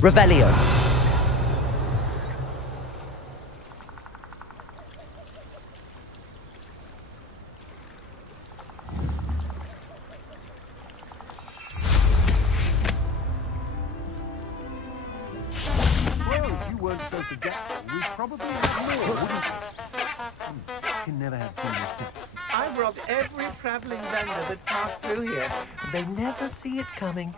Revelio. Well, if you weren't so forgetful, we'd probably have more, wouldn't we? You can never have too much. I've robbed every traveling vendor that passed through here. They never see it coming.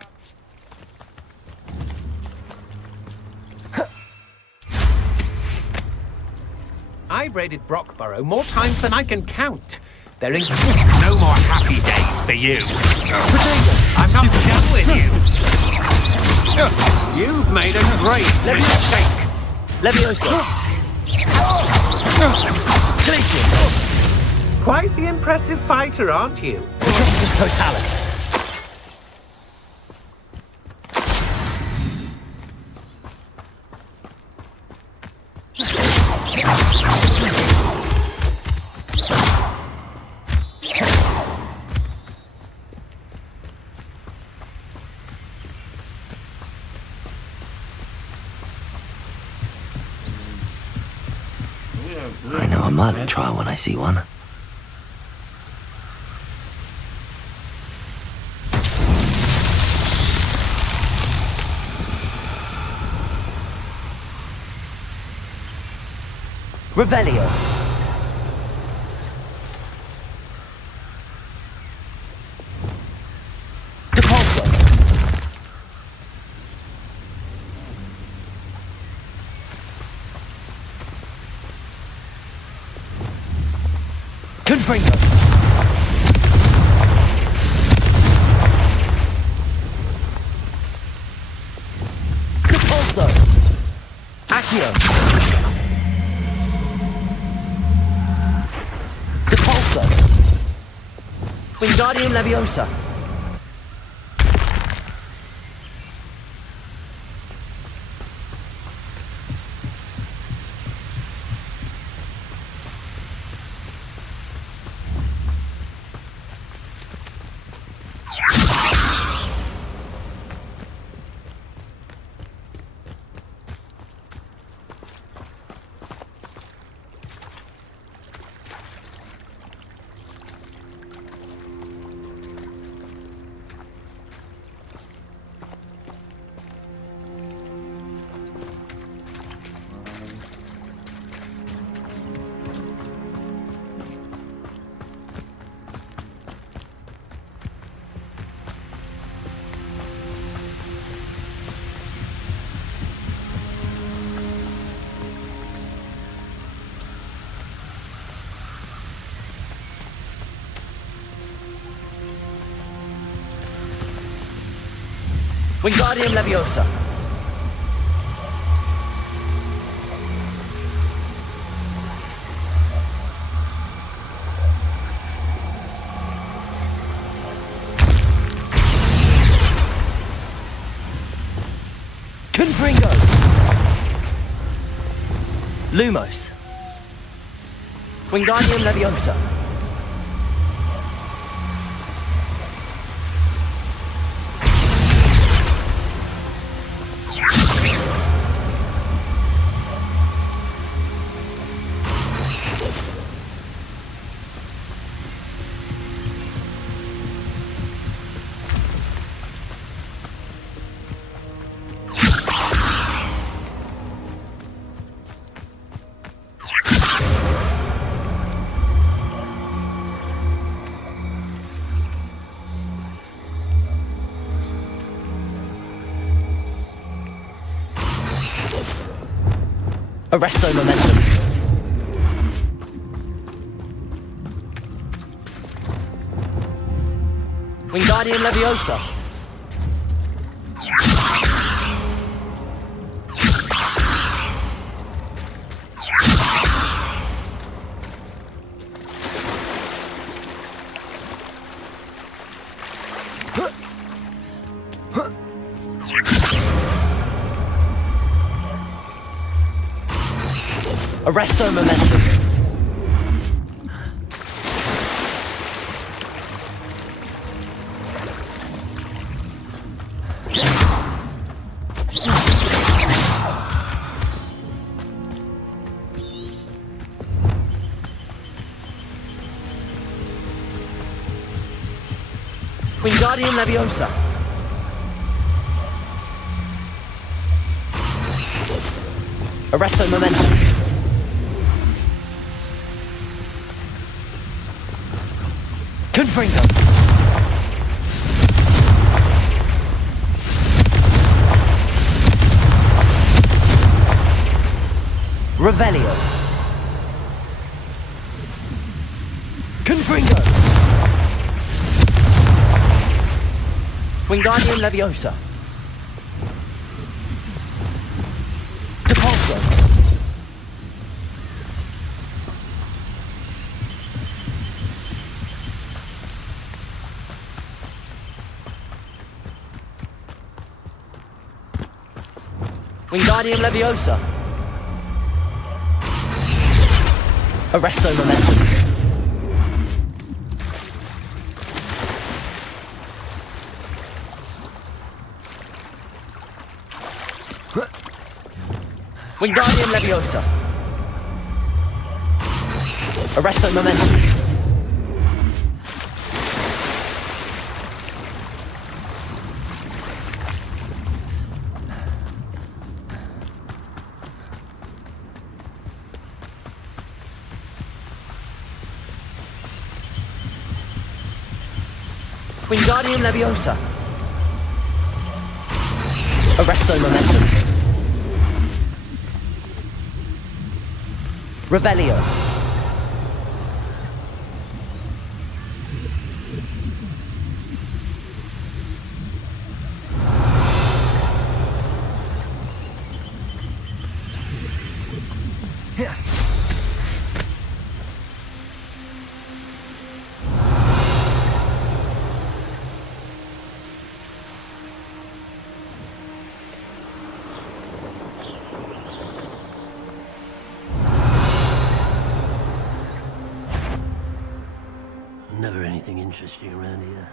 I've raided Brockborough more times than I can count. They're in... No more happy days for you. I'm not done with you. You've made a great mistake. Leviosa. Glacius. Quite the impressive fighter, aren't you? Protectus Totalis. I know a Merlin trial when I see one. Revelio. Depulso. Confringo. Depulso. Accio. Depulso. Wingardium Leviosa. Wingardium Leviosa. Confringo. Lumos. Wingardium Leviosa. Arresto Momentum. Wingardium Leviosa. Arresto Momentum. Wingardium Leviosa. Arresto Momentum. Confringo. Revelio. Confringo. Wingardium Leviosa. Depulso. Wingardium Leviosa. Arresto Momentum. Wingardium Leviosa. Arresto Momentum. Wingardium Leviosa. Arresto Momentum. Revelio. Never anything interesting around here.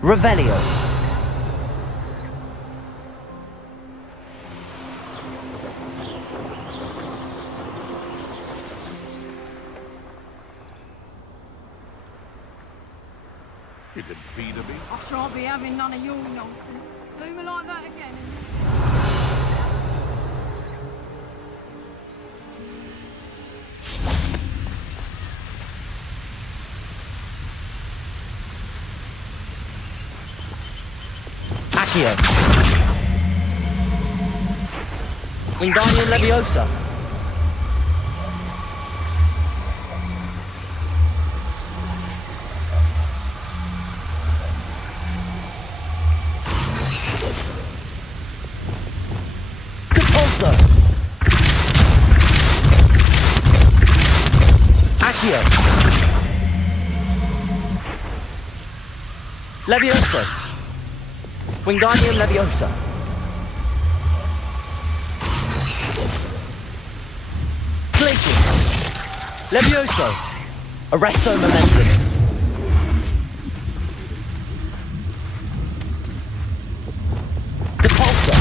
Revelio. You could feed a bee. I shan't be having none of your nonsense. Do me like that again. Accio. Wingardium Leviosa. Depulso. Accio. Leviosa. Wingardium Leviosa. Glacius. Levioso. Arresto Momentum. Depulso.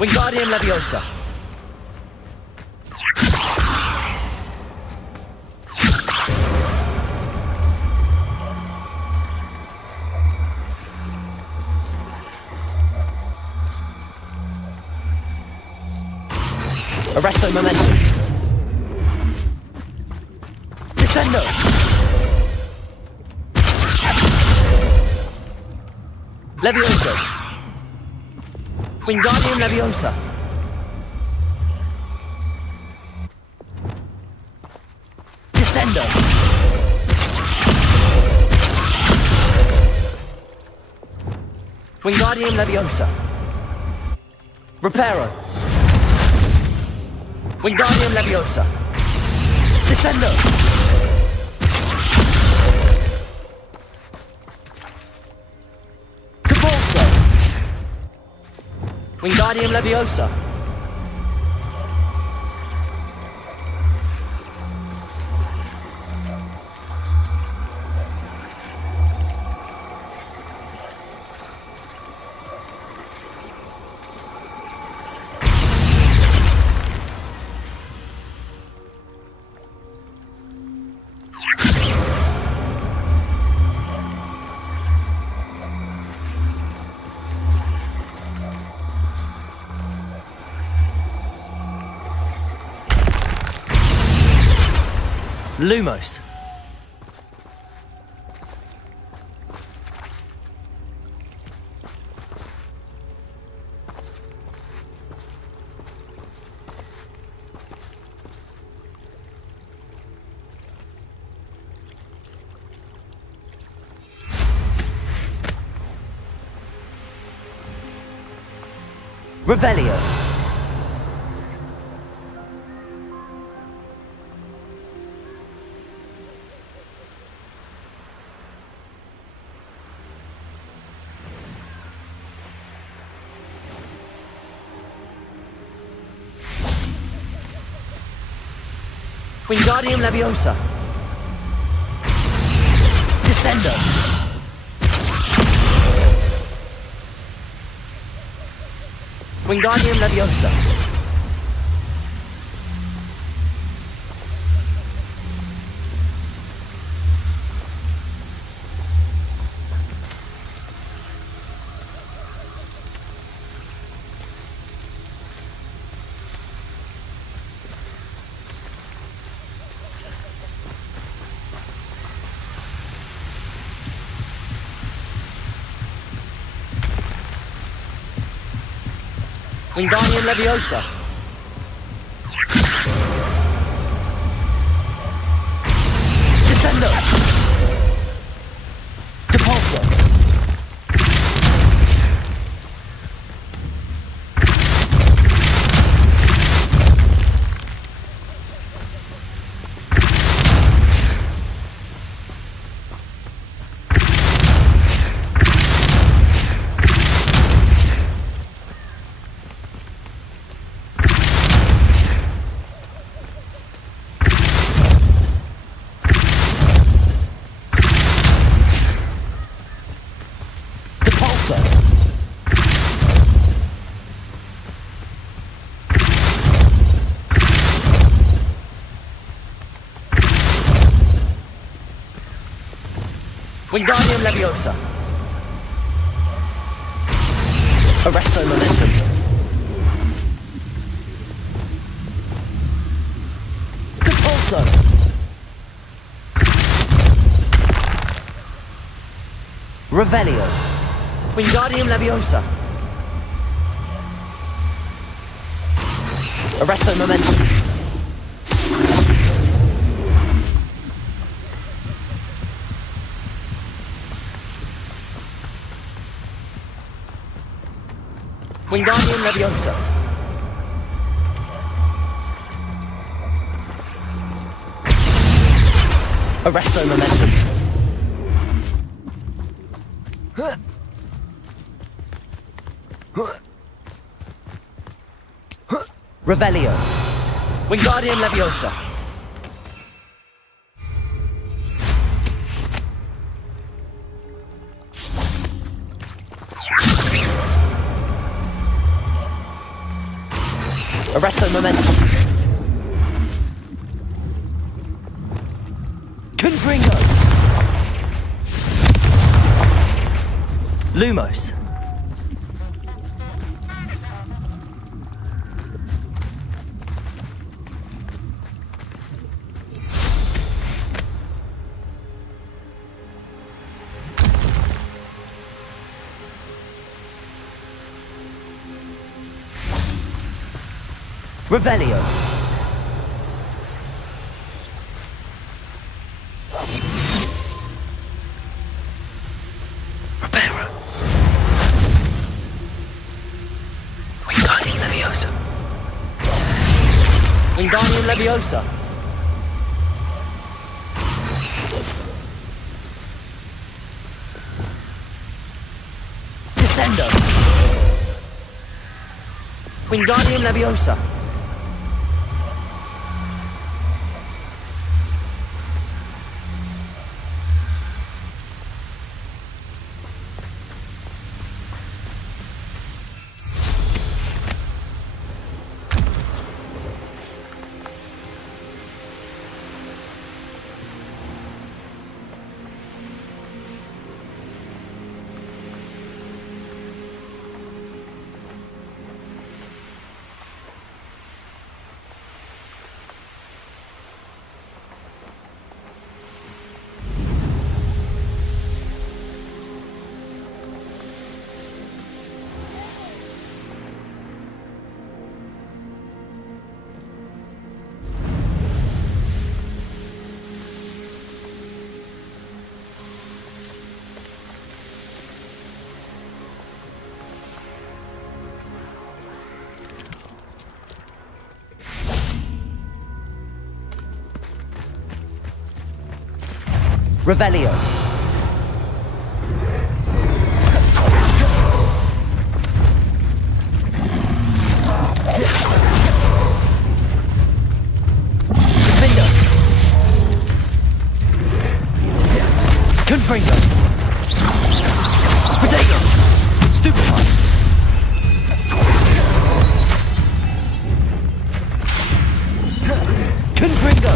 Wingardium Leviosa. Arresto Momentum. Descendo. Levioso. Wingardium Leviosa. Descendo. Wingardium Leviosa. Reparo. Wingardium Leviosa. Descendo. Depulso. Wingardium Leviosa. Lumos. Revelio. Wingardium Leviosa. Descendo. Wingardium Leviosa. Wingardium Leviosa. Descendo. Depulso. Depulso. Wingardium Leviosa. Arresto Momentum. Depulso. Revelio. Wingardium Leviosa. Arresto Momentum. Wingardium Leviosa. Arresto Momentum. Revelio. Wingardium Leviosa. Arresto Momentum. Confringo. Lumos. Revelio. Reparo. Wingardium Leviosa. Wingardium Leviosa. Descendo. Wingardium Leviosa. Revelio. Defender. Confringo. Potato. Stupefy. Confringo.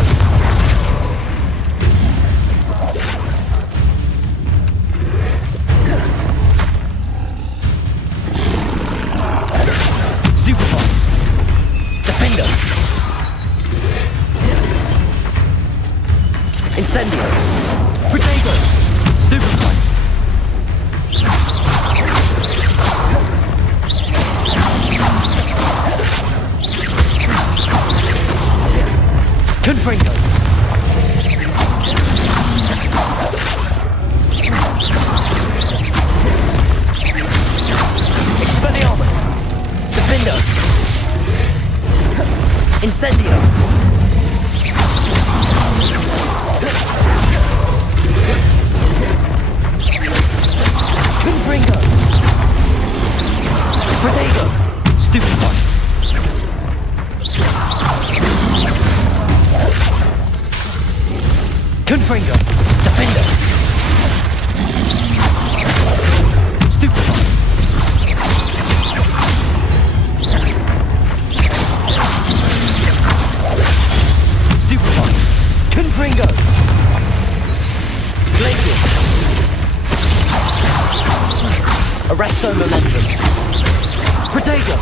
Incendio. Protego. Stupefy. Confringo. Expelliarmus. Defendo. Incendio. Confringo. Protego. Stupefy. Confringo. Defender. Stupefy. Stupefy. Confringo. Glacius. Arresto Momentum. Protego.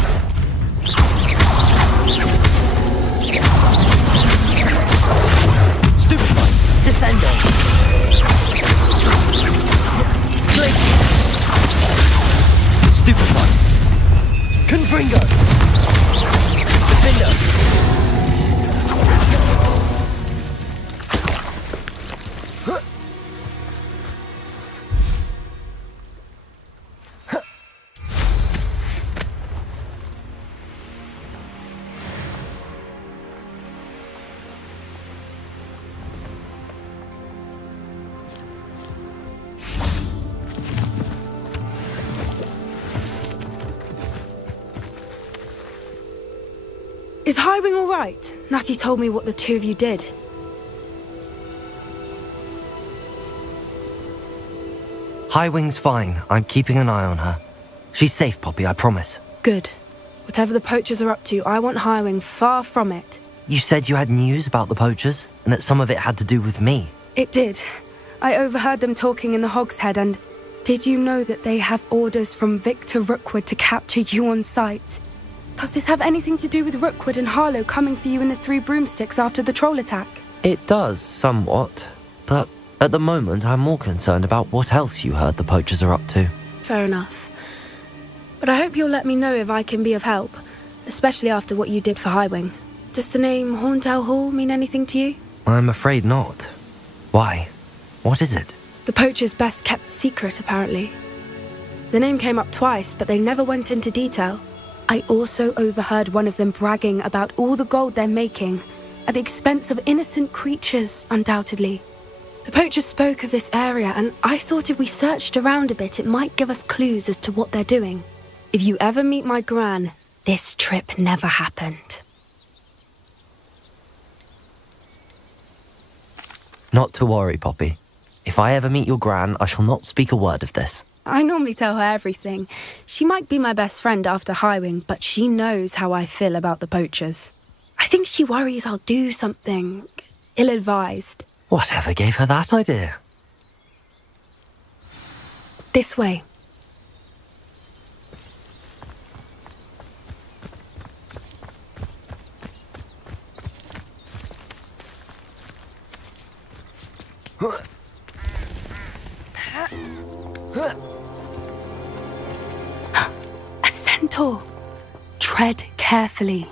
Stupefy. Descendo. Glacius. Stupefy. Confringo. Defender. Is Highwing all right? Natty told me what the two of you did. Highwing's fine. I'm keeping an eye on her. She's safe, Poppy, I promise. Good. Whatever the poachers are up to, I want Highwing far from it. You said you had news about the poachers, and that some of it had to do with me. It did. I overheard them talking in the Hogshead, and did you know that they have orders from Victor Rookwood to capture you on sight? Does this have anything to do with Rookwood and Harlow coming for you in the Three Broomsticks after the troll attack? It does, somewhat. But at the moment, I'm more concerned about what else you heard the poachers are up to. Fair enough. But I hope you'll let me know if I can be of help, especially after what you did for Highwing. Does the name Horntail Hall mean anything to you? I'm afraid not. Why? What is it? The poachers' best kept secret, apparently. The name came up twice, but they never went into detail. I also overheard one of them bragging about all the gold they're making, at the expense of innocent creatures, undoubtedly. The poachers spoke of this area, and I thought if we searched around a bit, it might give us clues as to what they're doing. If you ever meet my gran, This trip never happened. Not to worry, Poppy. If I ever meet your gran, I shall not speak a word of this. I normally tell her everything. She might be my best friend after Highwing, but she knows how I feel about the poachers. I think she worries I'll do something ill-advised. Whatever gave her that idea? This way. A centaur. Tread carefully.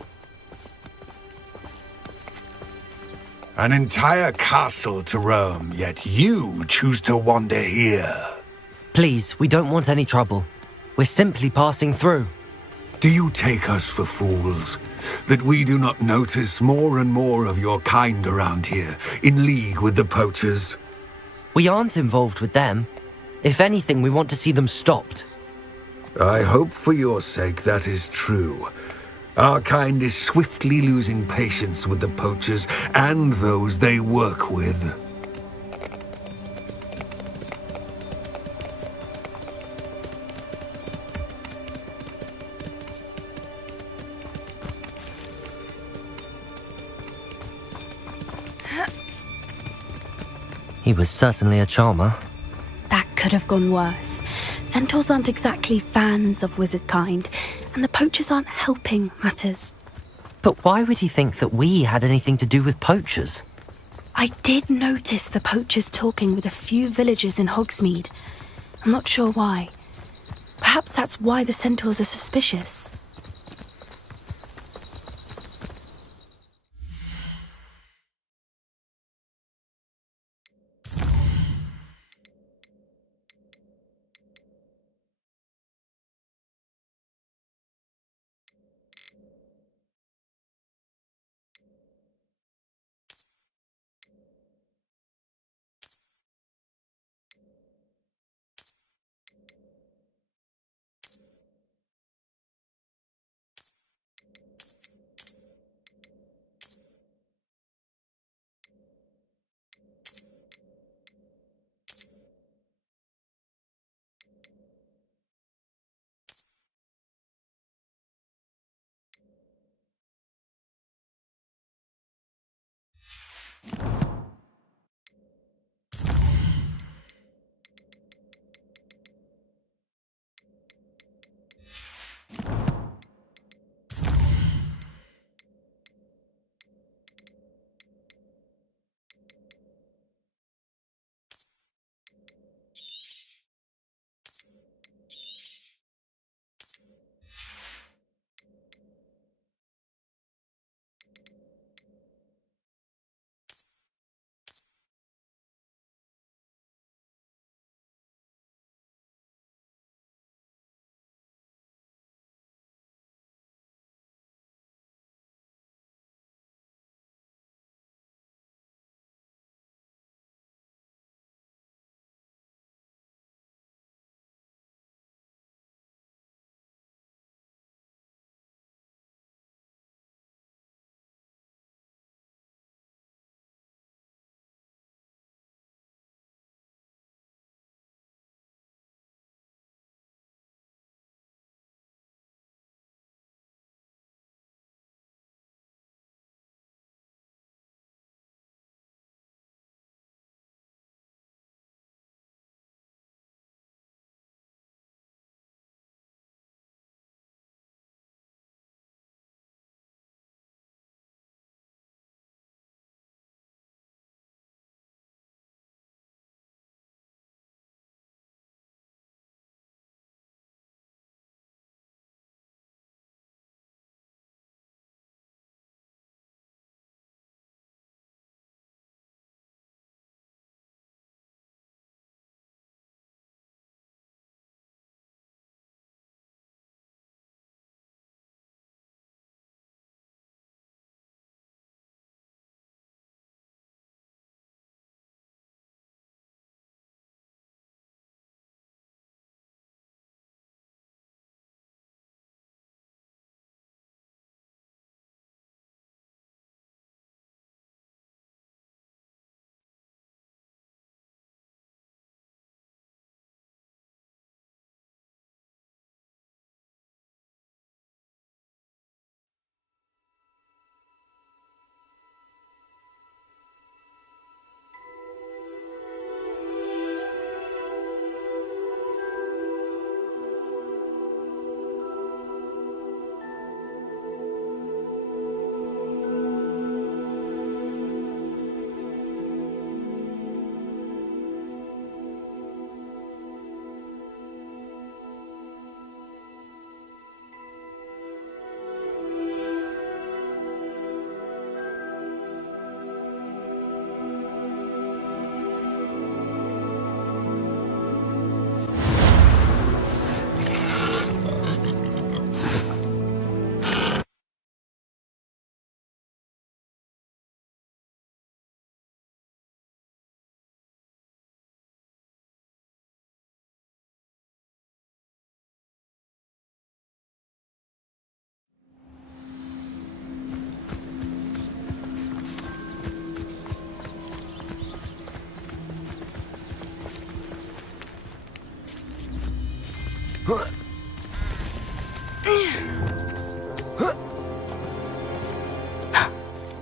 An entire castle to roam, yet you choose to wander here. Please, we don't want any trouble. We're simply passing through. Do you take us for fools? That we do not notice more and more of your kind around here, in league with the poachers? We aren't involved with them. If anything, we want to see them stopped. I hope for your sake that is true. Our kind is swiftly losing patience with the poachers and those they work with. He was certainly a charmer. That could have gone worse. Centaurs aren't exactly fans of wizard kind, and the poachers aren't helping matters. But why would he think that we had anything to do with poachers? I did notice the poachers talking with a few villagers in Hogsmeade. I'm not sure why. Perhaps that's why the centaurs are suspicious.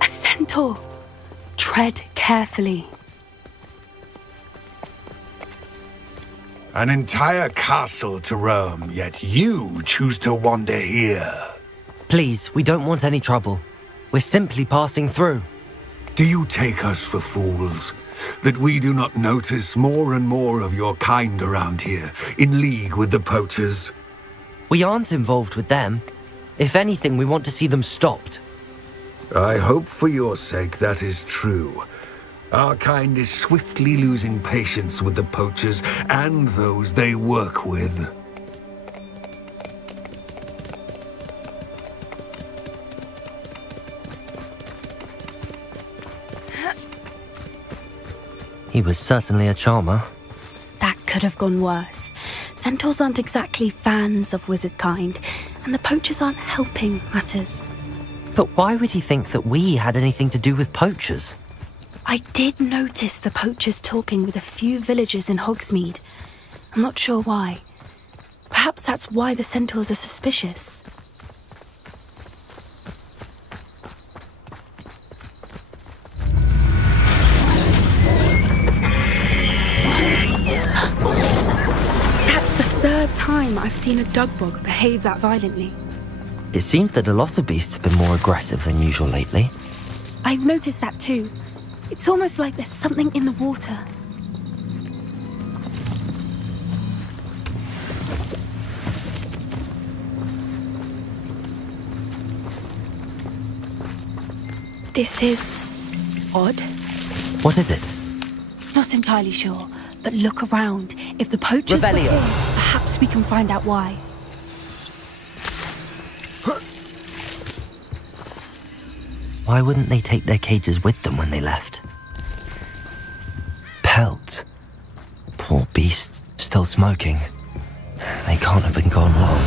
A centaur! Tread carefully. An entire castle to roam, yet you choose to wander here. Please, we don't want any trouble. We're simply passing through. Do you take us for fools? That we do not notice more and more of your kind around here, in league with the poachers? We aren't involved with them. If anything, we want to see them stopped. I hope for your sake that is true. Our kind is swiftly losing patience with the poachers and those they work with. He was certainly a charmer. That could have gone worse. Centaurs aren't exactly fans of wizard kind, and the poachers aren't helping matters. But why would he think that we had anything to do with poachers? I did notice the poachers talking with a few villagers in Hogsmeade. I'm not sure why. Perhaps that's why the centaurs are suspicious. That's the third time I've seen a dugbog behave that violently. It seems that a lot of beasts have been more aggressive than usual lately. I've noticed that too. It's almost like there's something in the water. This is odd. What is it? Not entirely sure, but look around. If the poachers were Revelio. here, perhaps we can find out why. Why wouldn't they take their cages with them when they left? Pelts. Poor beasts, still smoking. They can't have been gone long.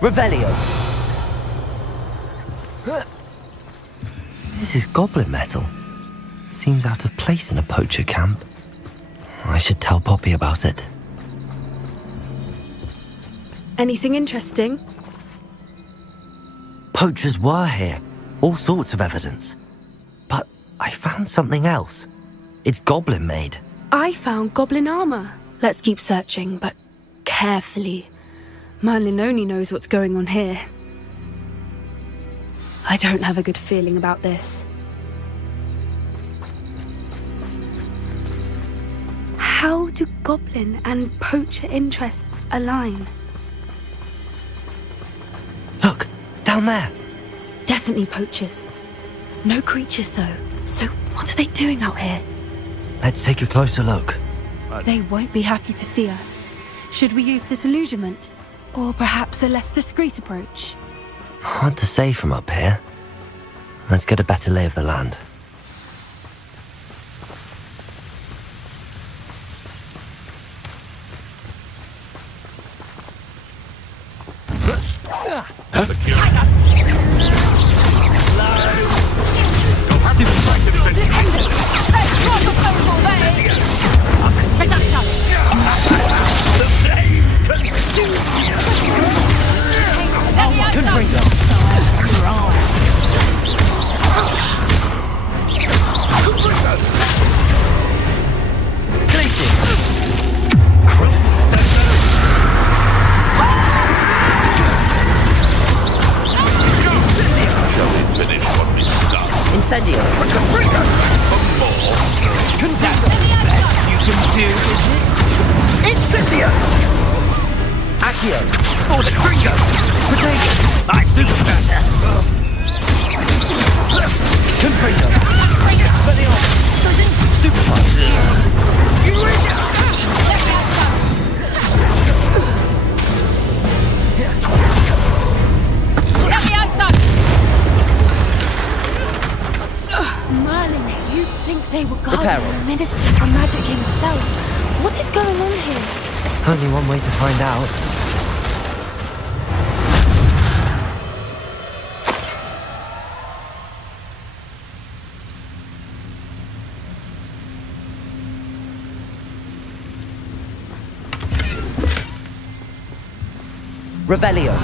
Revelio. This is goblin metal. Seems out of place in a poacher camp. I should tell Poppy about it. Anything interesting? Poachers were here. All sorts of evidence. But I found something else. It's goblin made. I found goblin armor. Let's keep searching, but carefully. Merlin only knows what's going on here. I don't have a good feeling about this. How do goblin and poacher interests align? Look, down there. Definitely poachers. No creatures though. So what are they doing out here? Let's take a closer look. They won't be happy to see us. Should we use disillusionment? Or perhaps a less discreet approach? Hard to say from up here. Let's get a better lay of the land. Confringo. Incendio. Confringo. Best you can do, is it? Incendio. Accio. For the Confringo. Potato. I'm super better. Confringo. Merlin, you'd think they were guarding Reparo. the Minister for Magic himself. What is going on here? Only one way to find out. Revelio.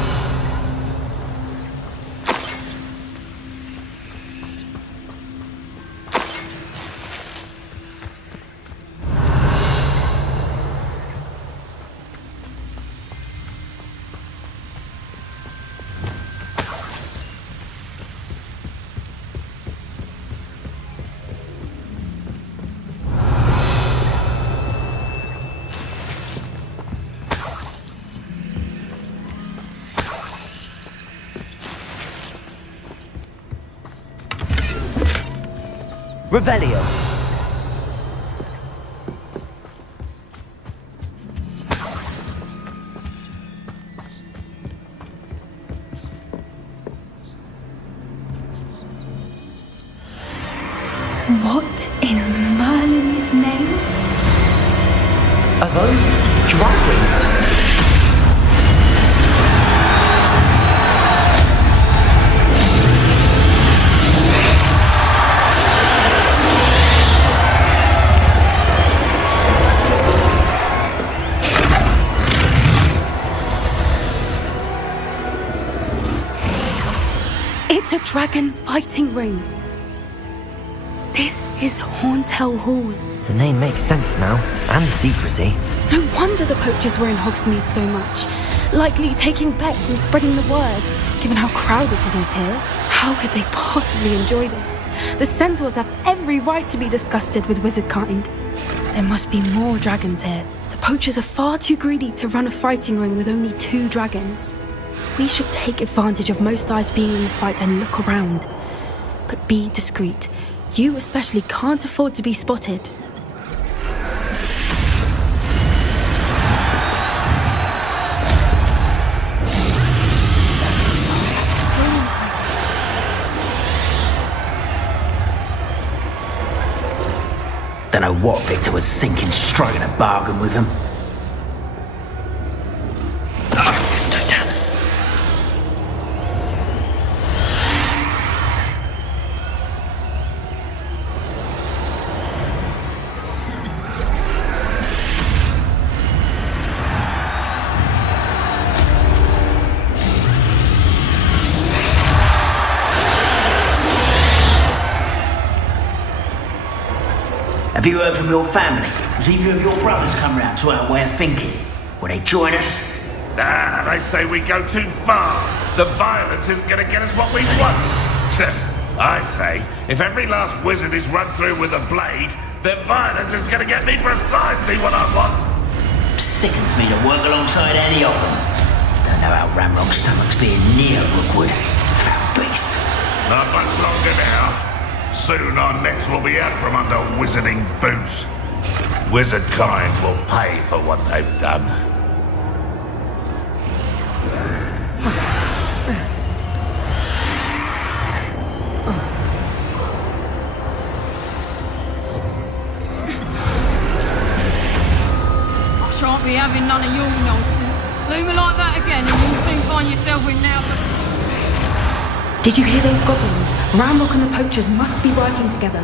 Revelio. What in Merlin's name? Are those dragons? It's a dragon fighting ring. This is Horntail Hall. The name makes sense now, and the secrecy. No wonder the poachers were in Hogsmeade so much. Likely taking bets and spreading the word, given how crowded it is here. How could they possibly enjoy this? The centaurs have every right to be disgusted with wizard kind. There must be more dragons here. The poachers are far too greedy to run a fighting ring with only 2 dragons. We should take advantage of most eyes being in the fight and look around. But be discreet. You especially can't afford to be spotted. Don't know what Victor was thinking, striking a bargain with him. Oh, it's Totalis. Have you heard from your family? Has either of your brothers come round to our way of thinking? Will they join us? Ah, they say we go too far. The violence isn't going to get us what we want. I say, if every last wizard is run through with a blade, then violence is going to get me precisely what I want. Sickens me to work alongside any of them. Don't know how Ramrock's stomach's being near Rookwood. Foul beast. Not much longer now. Soon our necks will be out from under wizarding boots. Wizard kind will pay for what they've done. I shan't be having none of your nonsense. Leave me like that again and you'll soon find yourself with now. Did you hear those goblins? Ramrock and the poachers must be working together.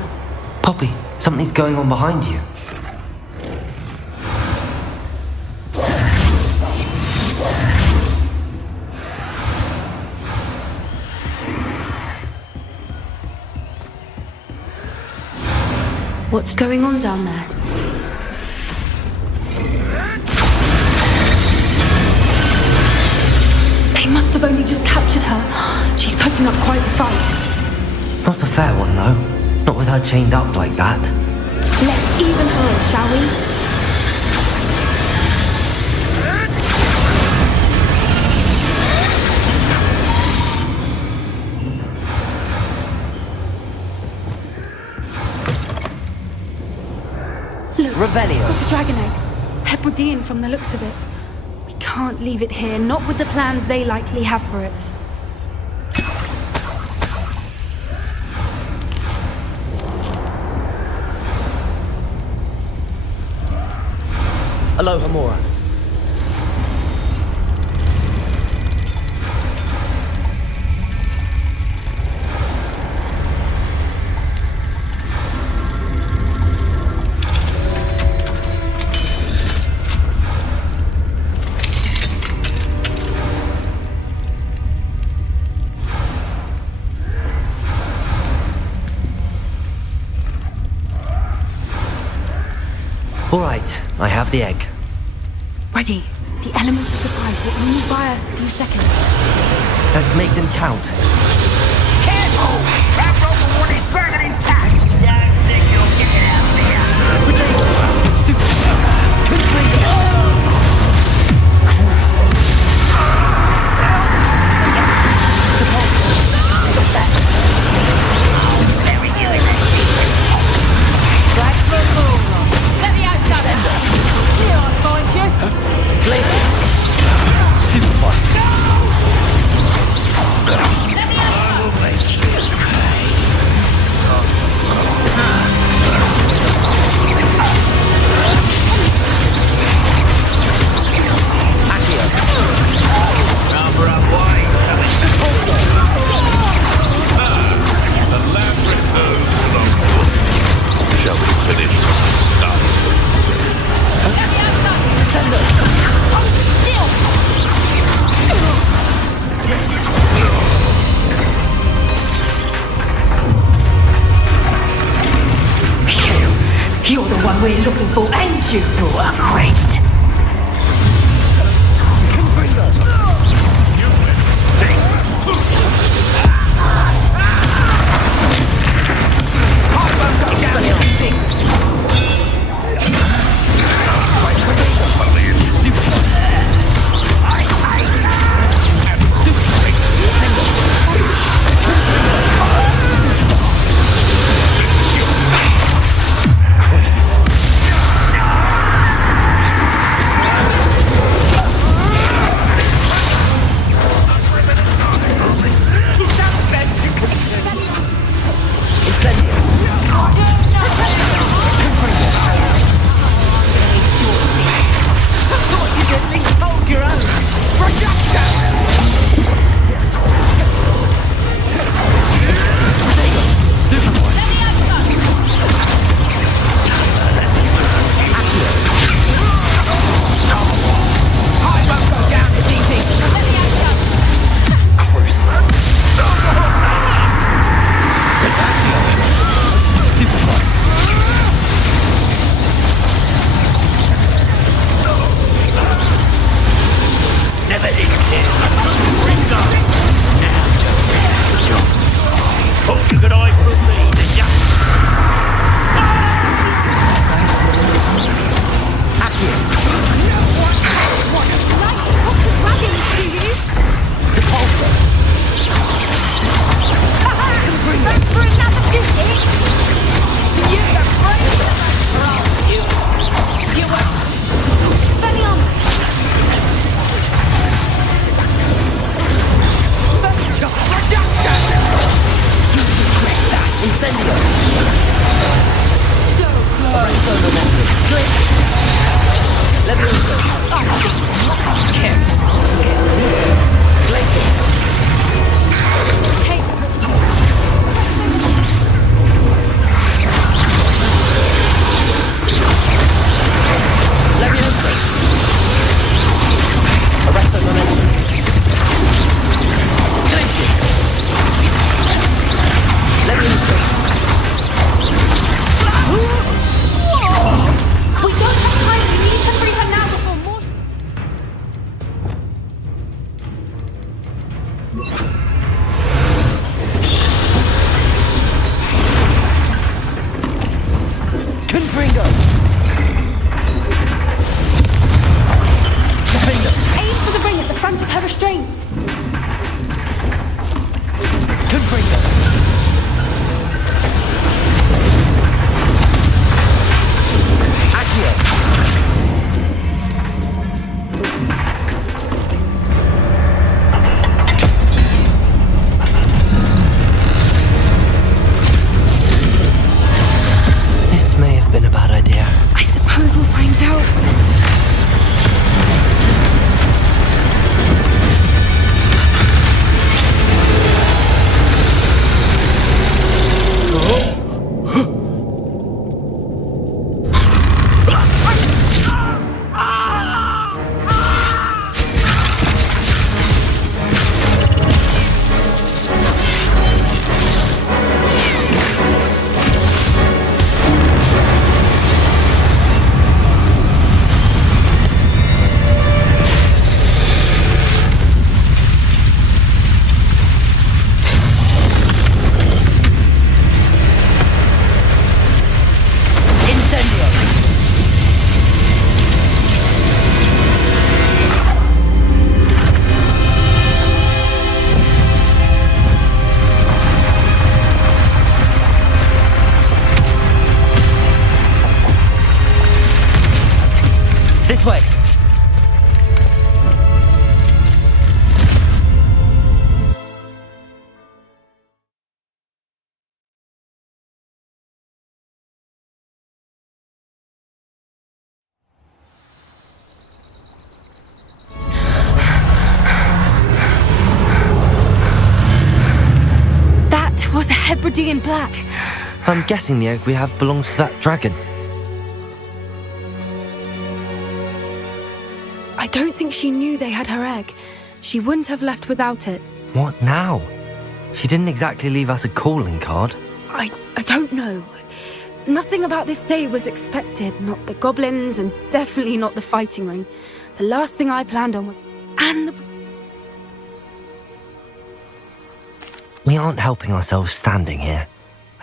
Poppy, something's going on behind you. What's going on down there? They must have only just captured her. She's putting up quite the fight. Not a fair one, though. Not with her chained up like that. Let's even her, shall we? Look, Revelio. got a dragon egg. Hebridean from the looks of it. We can't leave it here, not with the plans they likely have for it. Aloha, Mora. All right, I have the egg. Ready. The elements of surprise will only buy us a few seconds. Let's make them count. Careful! That broken one is burning intact! Don't think you'll get it out there! Potato! Stupid! Confringo! Cruise! Stop that! Bury you in the deepest box! Black for moon. Let me out, Sender. Here I find you. Places! Stupefy! Let me out. Accio! Number up wide. The lab returns to the book. Shall we finish what we started? Let me out, Sender! You're the one we're looking for, and you brought a friend. We don't have time. We need to bring her now before This way! That was a Hebridean black. I'm guessing the egg we have belongs to that dragon. I don't think she knew they had her egg. She wouldn't have left without it. What now? She didn't exactly leave us a calling card. I don't know. Nothing about this day was expected. Not the goblins, and definitely not the fighting ring. The last thing I planned on was... We aren't helping ourselves standing here.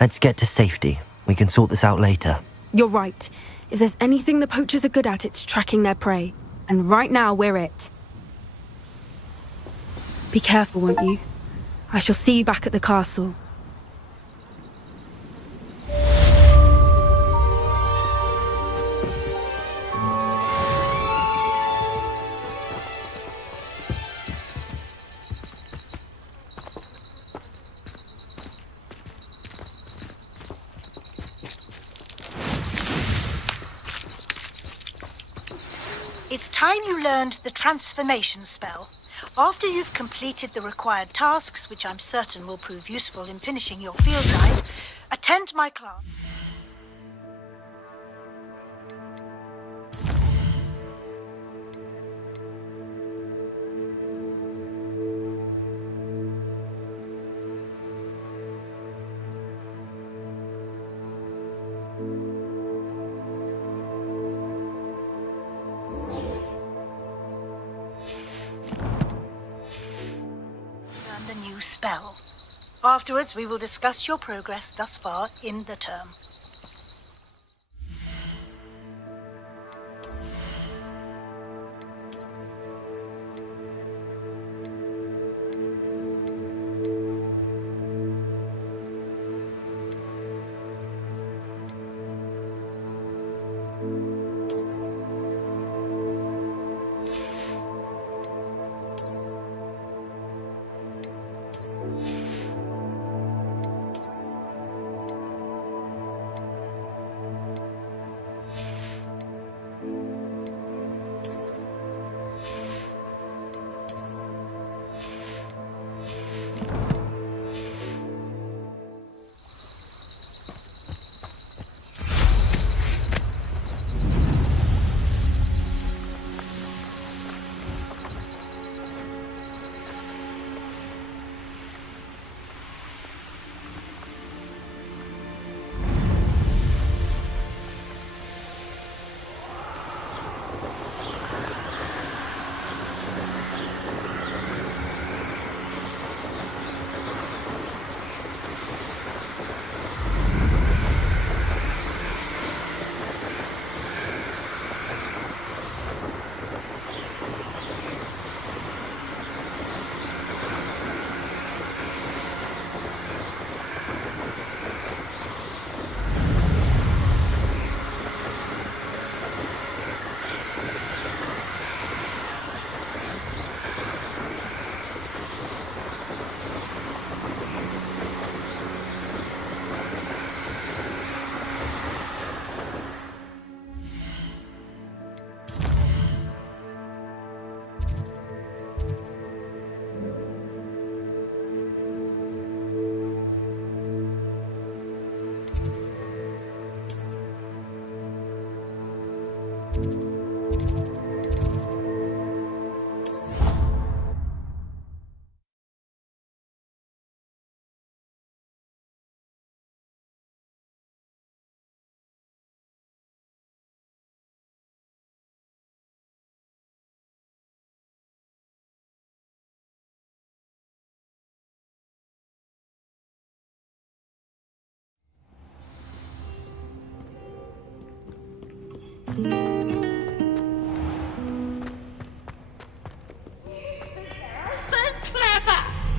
Let's get to safety. We can sort this out later. You're right. If there's anything the poachers are good at, it's tracking their prey. And right now, we're it. Be careful, won't you? I shall see you back at the castle. It's time you learned the transformation spell. After you've completed the required tasks, which I'm certain will prove useful in finishing your field guide, attend my class. The new spell. Afterwards, we will discuss your progress thus far in the term.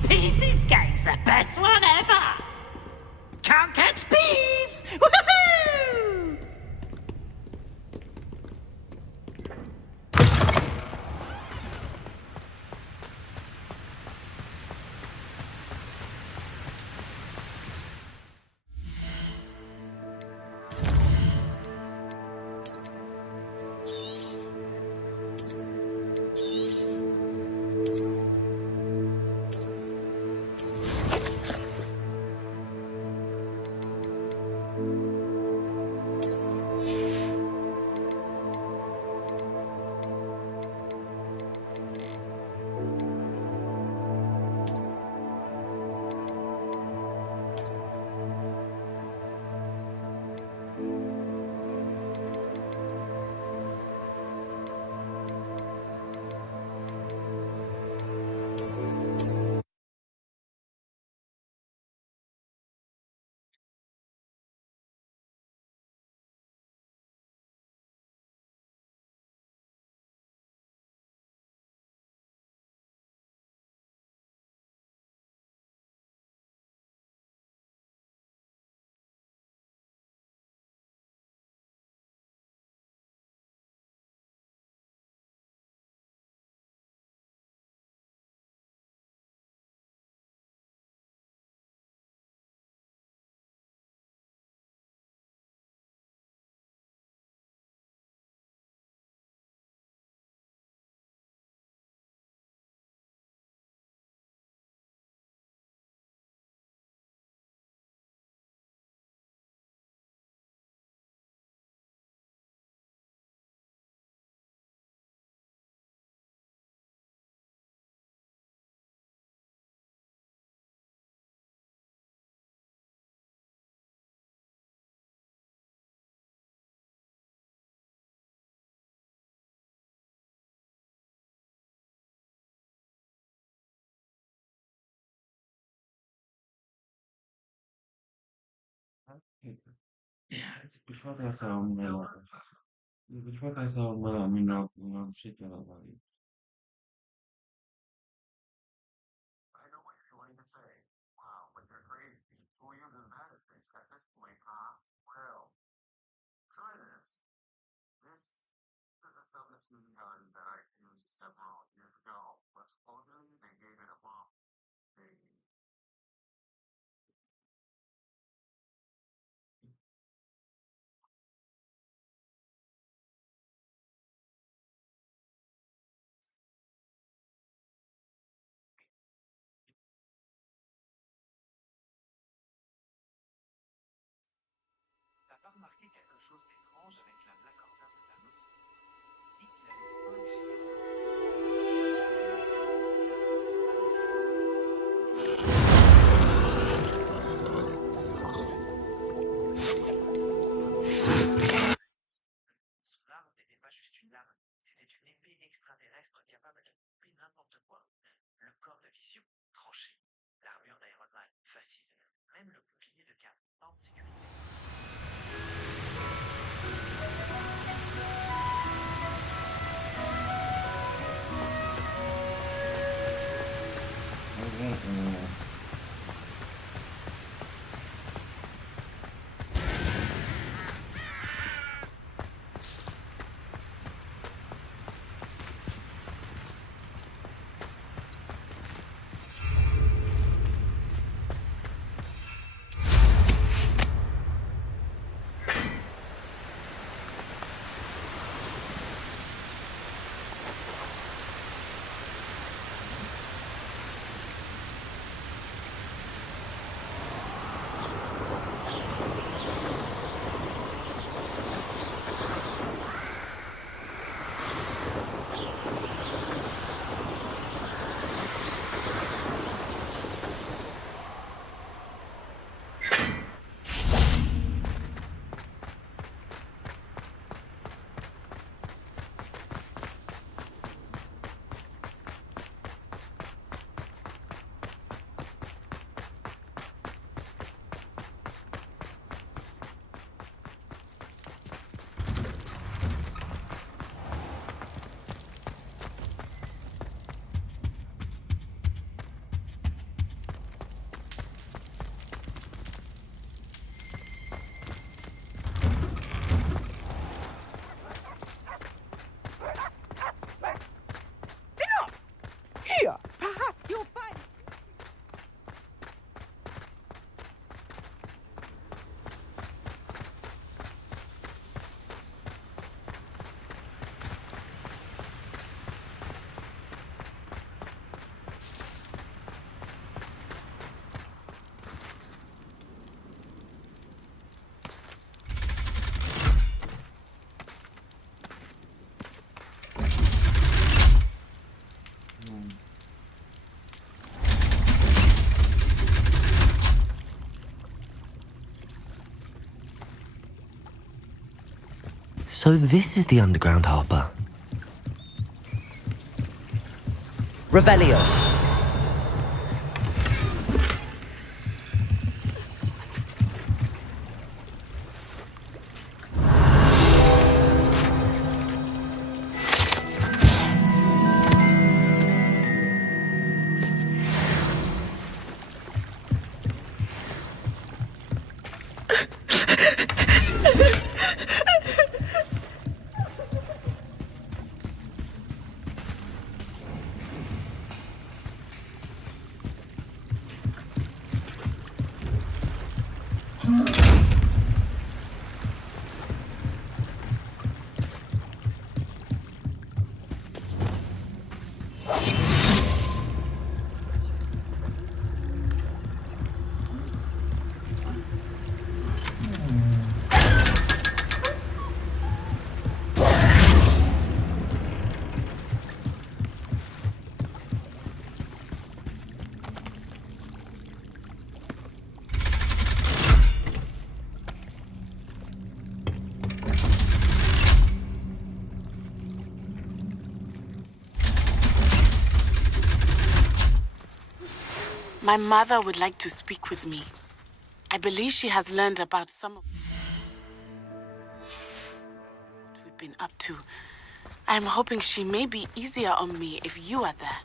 Peeves' game's the best one ever! Can't catch Peeves! Woohoo! Here, perhaps you'll find. So this is the underground harbour. Revelio. My mother would like to speak with me. I believe she has learned about some of... been up to. I'm hoping she may be easier on me if you are there.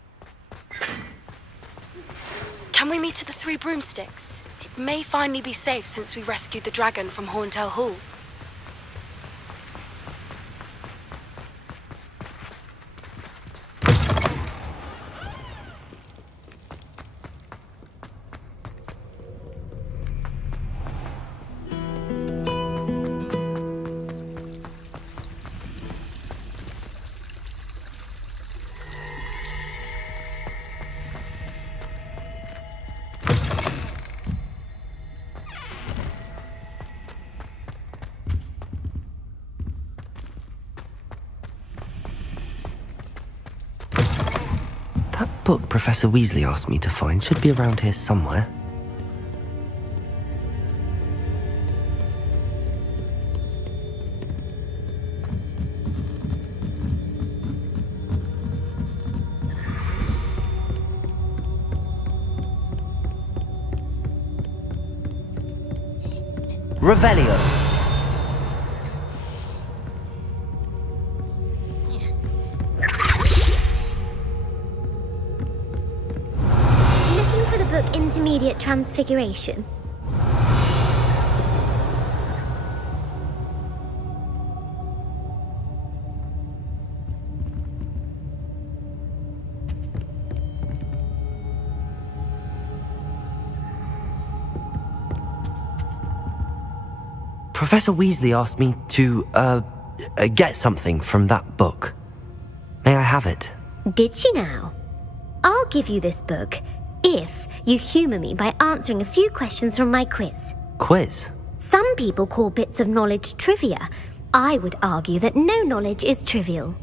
Can we meet at the Three Broomsticks? It may finally be safe since we rescued the dragon from Horntail Hall. That book Professor Weasley asked me to find should be around here somewhere. Revelio. Intermediate Transfiguration. Professor Weasley asked me to, get something from that book. May I have it? Did she now? I'll give you this book if you humour me by answering a few questions from my quiz. Quiz? Some people call bits of knowledge trivia. I would argue that no knowledge is trivial.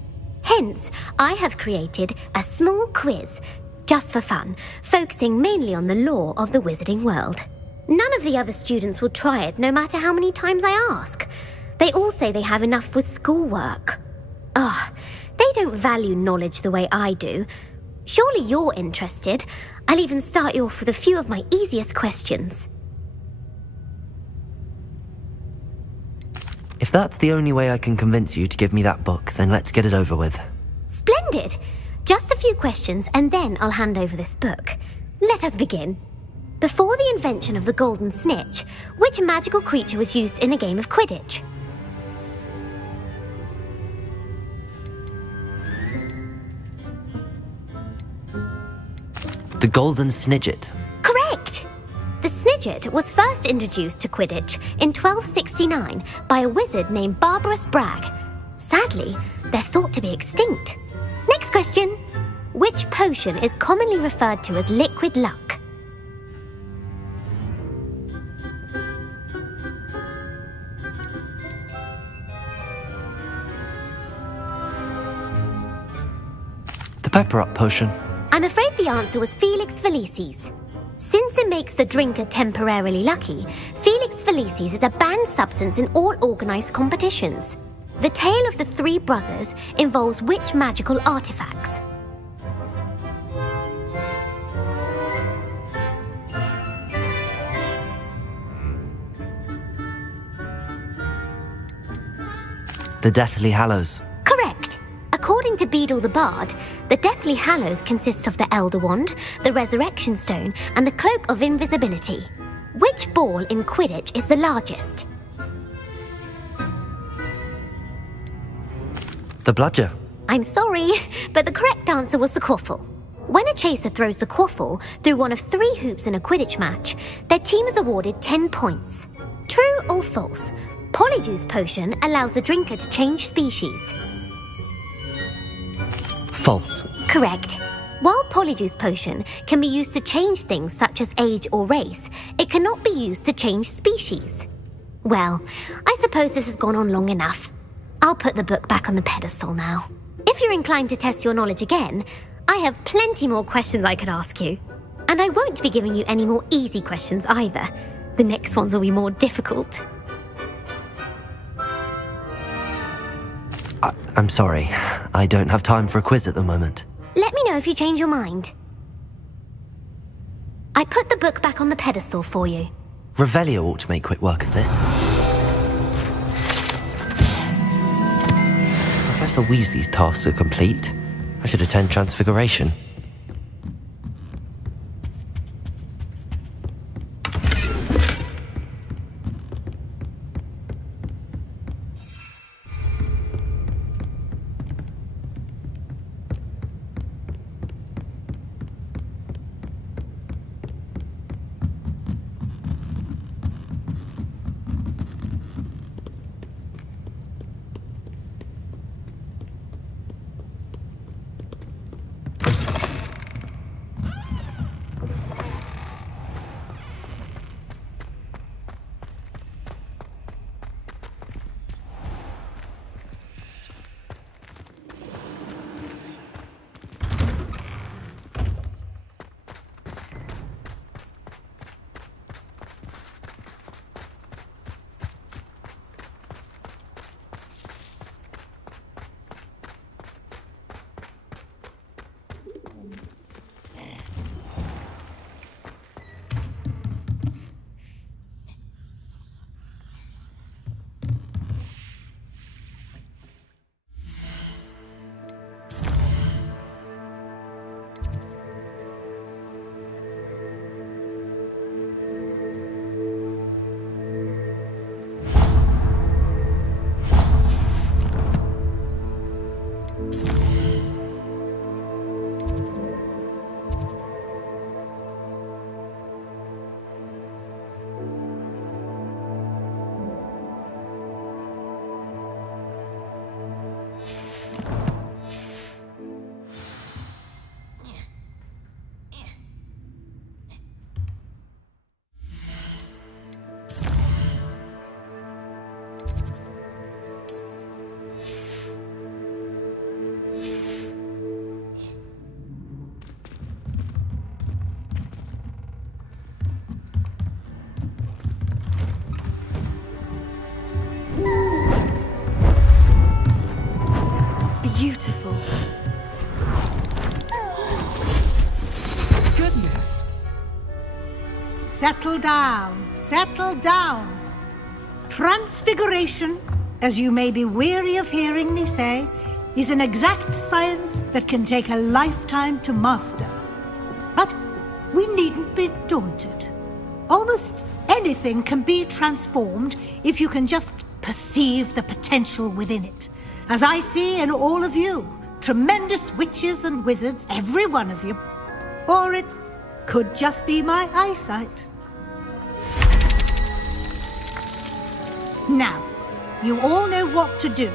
Hence, I have created a small quiz, just for fun, focusing mainly on the lore of the wizarding world. None of the other students will try it, no matter how many times I ask. They all say they have enough with schoolwork. They don't value knowledge the way I do. Surely you're interested. I'll even start you off with a few of my easiest questions. If that's the only way I can convince you to give me that book, then let's get it over with. Splendid! Just a few questions and then I'll hand over this book. Let us begin. Before the invention of the golden snitch, which magical creature was used in a game of Quidditch? The golden snidget. Correct! The snidget was first introduced to Quidditch in 1269 by a wizard named Barbarous Bragg. Sadly, they're thought to be extinct. Next question. Which potion is commonly referred to as liquid luck? The pepper-up potion. I'm afraid the answer was Felix Felicis. Since it makes the drinker temporarily lucky, Felix Felicis is a banned substance in all organised competitions. The tale of the three brothers involves which magical artifacts? The Deathly Hallows. Correct. According to Beedle the Bard, the Deathly Hallows consists of the Elder Wand, the Resurrection Stone, and the Cloak of Invisibility. Which ball in Quidditch is the largest? The bludger. I'm sorry, but the correct answer was the quaffle. When a chaser throws the quaffle through one of 3 hoops in a Quidditch match, their team is awarded 10 points. True or false? Polyjuice Potion allows the drinker to change species. False. Correct. While Polyjuice Potion can be used to change things such as age or race, it cannot be used to change species. Well, I suppose this has gone on long enough. I'll put the book back on the pedestal now. If you're inclined to test your knowledge again, I have plenty more questions I could ask you. And I won't be giving you any more easy questions either. The next ones will be more difficult. I'm sorry. I don't have time for a quiz at the moment. Let me know if you change your mind. I put the book back on the pedestal for you. Revelio ought to make quick work of this. Professor Weasley's tasks are complete, I should attend Transfiguration. Beautiful. Goodness. Settle down, settle down. Transfiguration, as you may be weary of hearing me say, is an exact science that can take a lifetime to master. But we needn't be daunted. Almost anything can be transformed if you can just perceive the potential within it. As I see in all of you, tremendous witches and wizards, every one of you. Or it could just be my eyesight. Now, you all know what to do.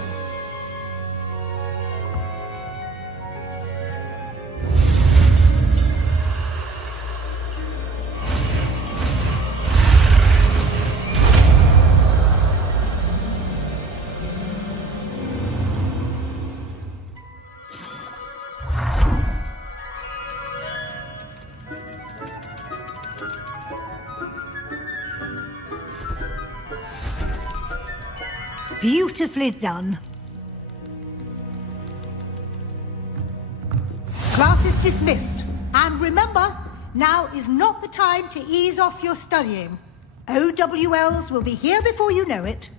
Beautifully done. Class is dismissed. And remember, now is not the time to ease off your studying. OWLs will be here before you know it.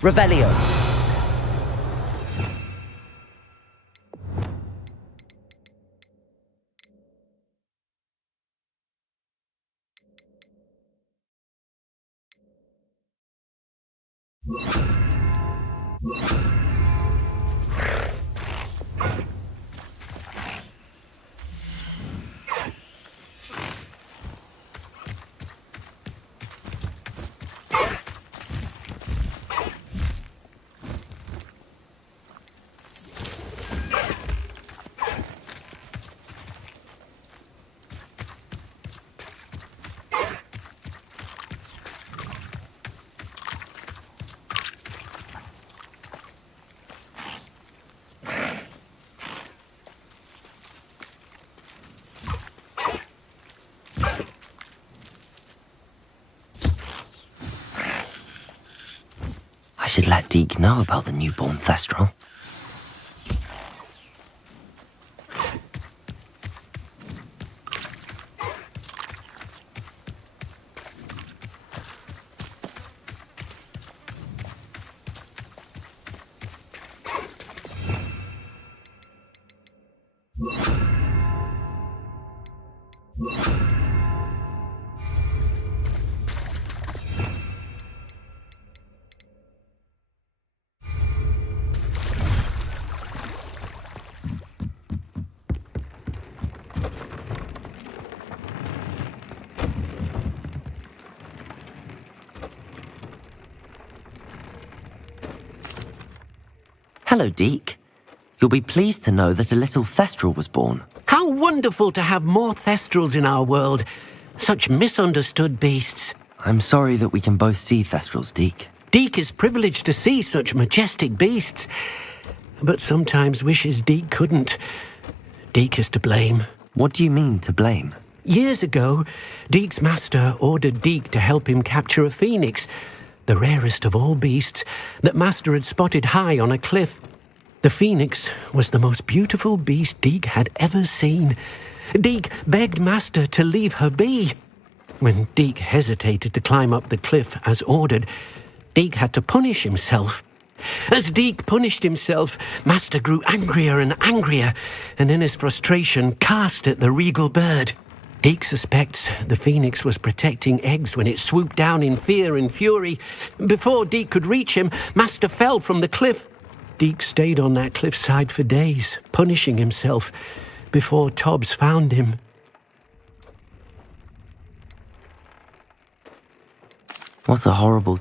Revelio. I should let Deke know about the newborn Thestral. Hello, Deke. You'll be pleased to know that a little Thestral was born. How wonderful to have more Thestrals in our world. Such misunderstood beasts. I'm sorry that we can both see Thestrals, Deke. Deke is privileged to see such majestic beasts, but sometimes wishes Deke couldn't. Deke is to blame. What do you mean, to blame? Years ago, Deke's master ordered Deke to help him capture a phoenix, the rarest of all beasts, that master had spotted high on a cliff. The phoenix was the most beautiful beast Deke had ever seen. Deke begged master to leave her be. When Deke hesitated to climb up the cliff as ordered, Deke had to punish himself. As Deke punished himself, master grew angrier and angrier, and in his frustration cast at the regal bird. Deke suspects the phoenix was protecting eggs when it swooped down in fear and fury. Before Deke could reach him, master fell from the cliff. Deke stayed on that cliffside for days, punishing himself, before Tobbs found him. What a horrible...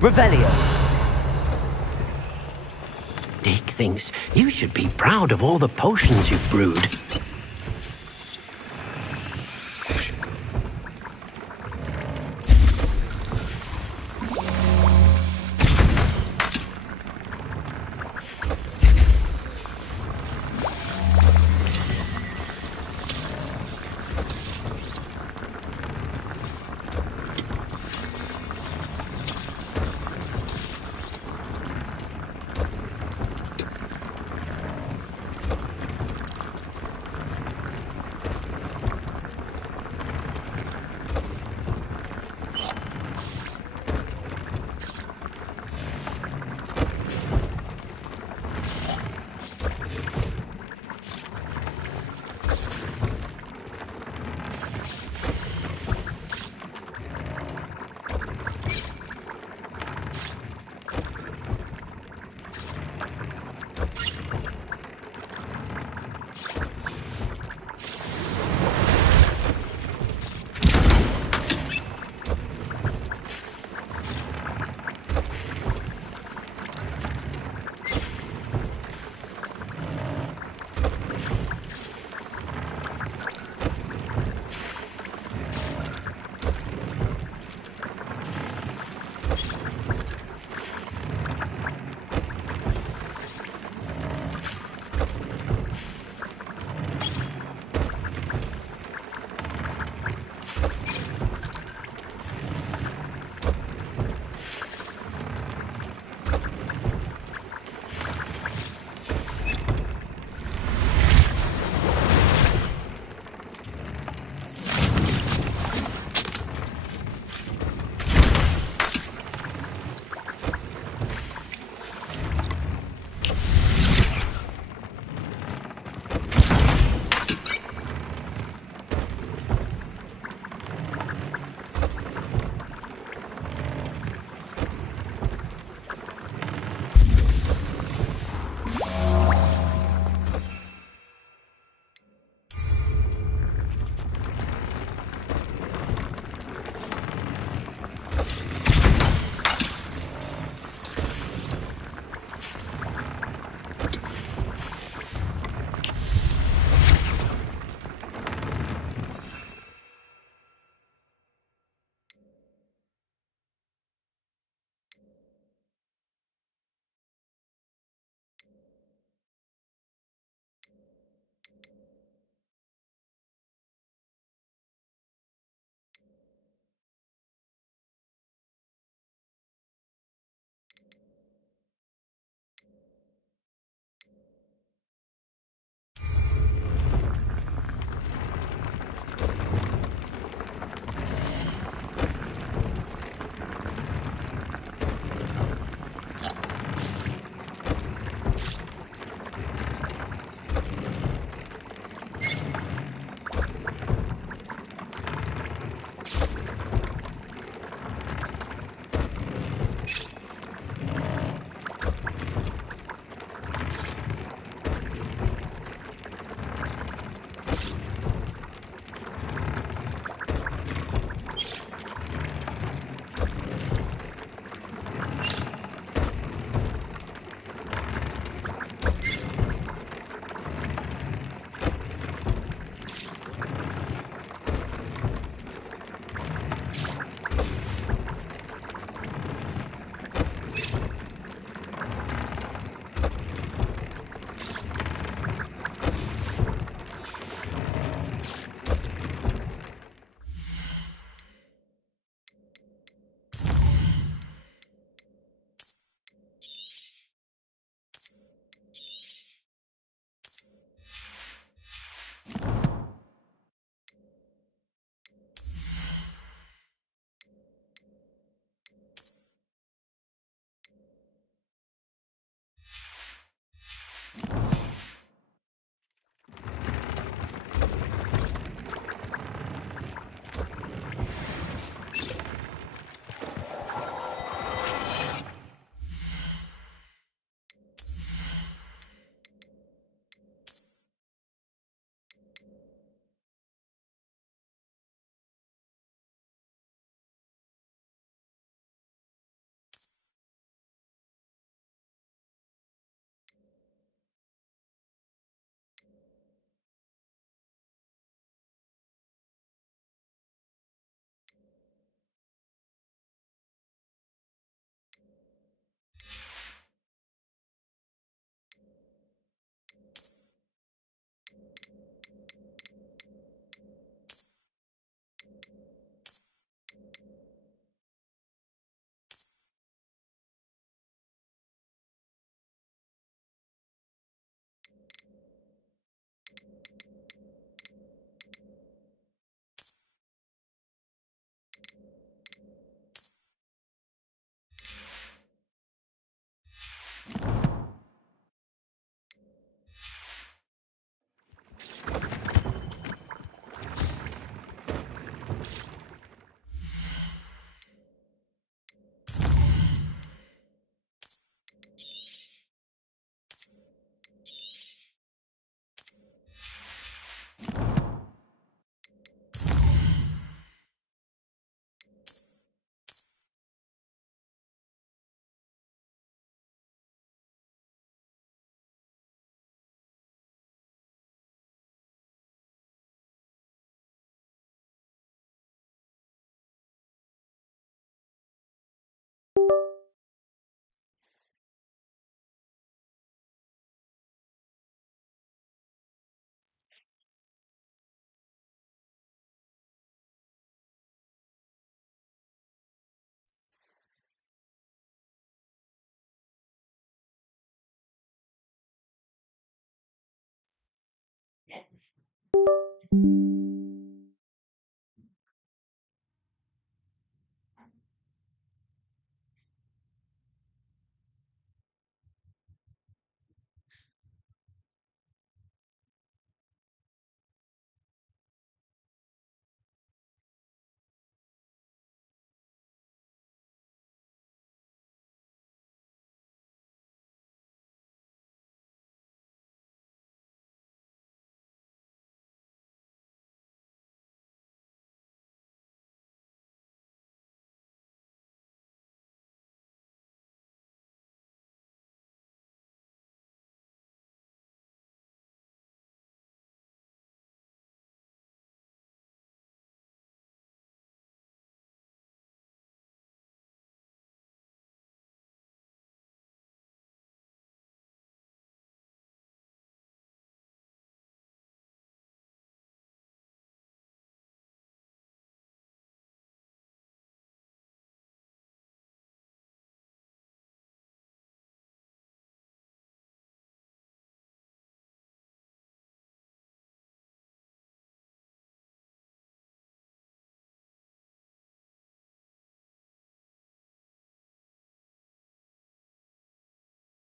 Revelio. Deek thinks you should be proud of all the potions you've brewed.